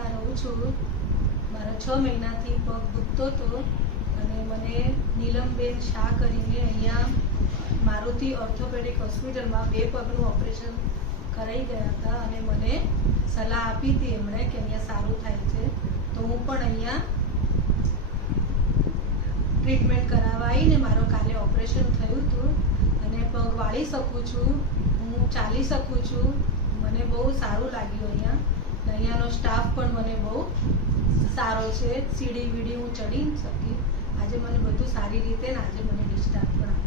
સંસ્થા રહું છું. મારા 6 મહિનાથી પગ દુખતો હતો અને મને નીલમ બેન શાહ કરીને અહીંયા મારુતિ ઓર્થોપેડિક હોસ્પિટલમાં 2 પગનું ઓપરેશન કરાવી ગયા હતા અને મને સલાહ આપી હતી એમણે કે અહીંયા સારું થાય છે. તો હું પણ અહીંયા ટ્રીટમેન્ટ કરાવવા આવીને મારો કાલે ઓપરેશન થયું હતું અને પગ વાળી શકું છું, હું ચાલી શકું છું. મને બહુ સારું લાગ્યું અહીંયાનો સ્ટાફ પણ મને બહુ સારો છે. સીડી વીડી હું ચડી શકી. આજે મને બધું સારી રીતે ને આજે મને ડિસ્ચાર્જ પણ